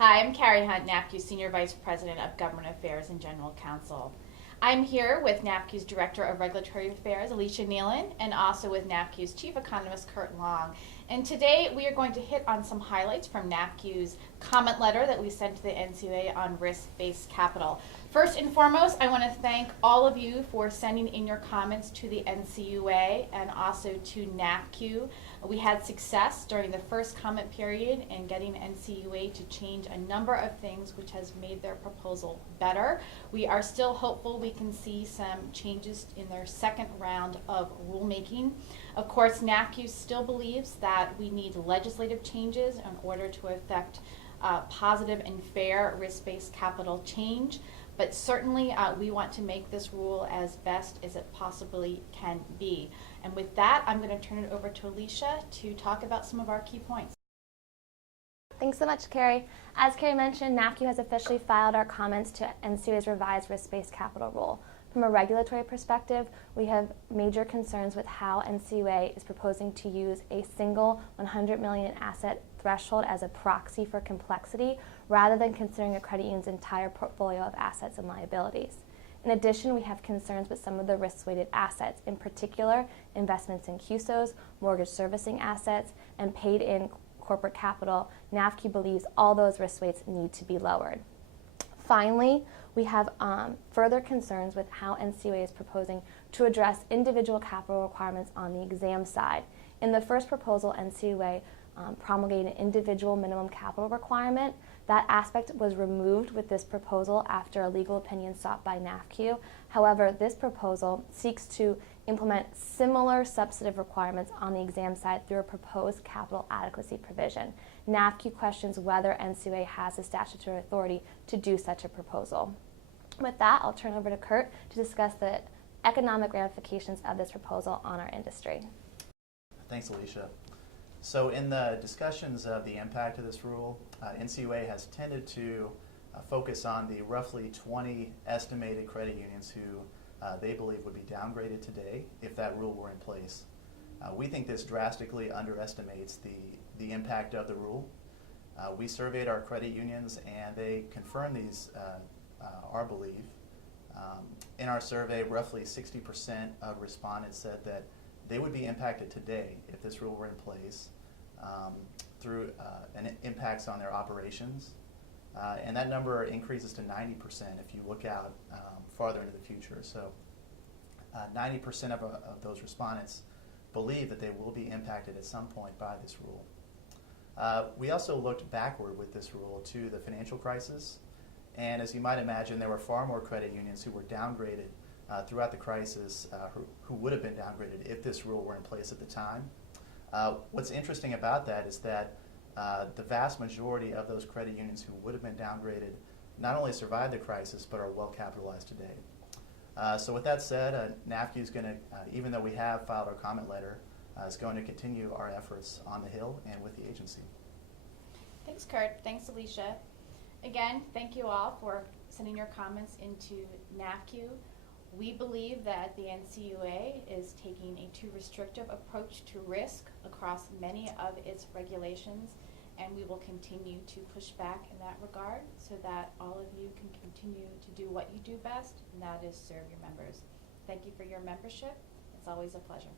Hi, I'm Carrie Hunt, NAFCU Senior Vice President of Government Affairs and General Counsel. I'm here with NAFCU's Director of Regulatory Affairs, Alicia Nealon, and also with NAFCU's Chief Economist, Curt Long. And today we are going to hit on some highlights from NAFCU's comment letter that we sent to the NCUA on risk-based capital. First and foremost, I want to thank all of you for sending in your comments to the NCUA and also to NAFCU. We had success during the first comment period in getting NCUA to change a number of things which has made their proposal better. We are still hopeful we can see some changes in their second round of rulemaking. Of course, NAFCU still believes that we need legislative changes in order to effect positive and fair risk-based capital change. But certainly we want to make this rule as best as it possibly can be. And with that, I'm going to turn it over to Alicia to talk about some of our key points. Thanks so much, Carrie. As Carrie mentioned, NAFCU has officially filed our comments to NCUA's revised risk-based capital rule. From a regulatory perspective, we have major concerns with how NCUA is proposing to use a single 100 million asset threshold as a proxy for complexity rather than considering a credit union's entire portfolio of assets and liabilities. In addition, we have concerns with some of the risk-weighted assets, in particular investments in CUSOs, mortgage servicing assets, and paid-in corporate capital. NAFCU believes all those risk weights need to be lowered. Finally, we have further concerns with how NCUA is proposing to address individual capital requirements on the exam side. In the first proposal, NCUA promulgated an individual minimum capital requirement. That aspect was removed with this proposal after a legal opinion sought by NAFCU. However, this proposal seeks to implement similar substantive requirements on the exam side through a proposed capital adequacy provision. NAFCU questions whether NCUA has the statutory authority to do such a proposal. With that, I'll turn over to Curt to discuss the economic ramifications of this proposal on our industry. Thanks, Alicia. So in the discussions of the impact of this rule, NCUA has tended to focus on the roughly 20 estimated credit unions who they believe would be downgraded today if that rule were in place. We think this drastically underestimates the impact of the rule. We surveyed our credit unions and they confirmed these, our belief. In our survey, roughly 60% of respondents said that they would be impacted today if this rule were in place through impacts on their operations. And that number increases to 90% if you look out farther into the future. So 90% of those respondents believe that they will be impacted at some point by this rule. We also looked backward with this rule to the financial crisis. And as you might imagine, there were far more credit unions who were downgraded throughout the crisis who would have been downgraded if this rule were in place at the time. What's interesting about that is that the vast majority of those credit unions who would have been downgraded not only survived the crisis but are well capitalized today. So with that said, NAFCU is going to, even though we have filed our comment letter, is going to continue our efforts on the Hill and with the agency. Thanks, Curt. Thanks, Alicia. Again, thank you all for sending your comments into NAFCU. We believe that the NCUA is taking a too restrictive approach to risk across many of its regulations, and we will continue to push back in that regard so that all of you can continue to do what you do best, and that is serve your members. Thank you for your membership. It's always a pleasure.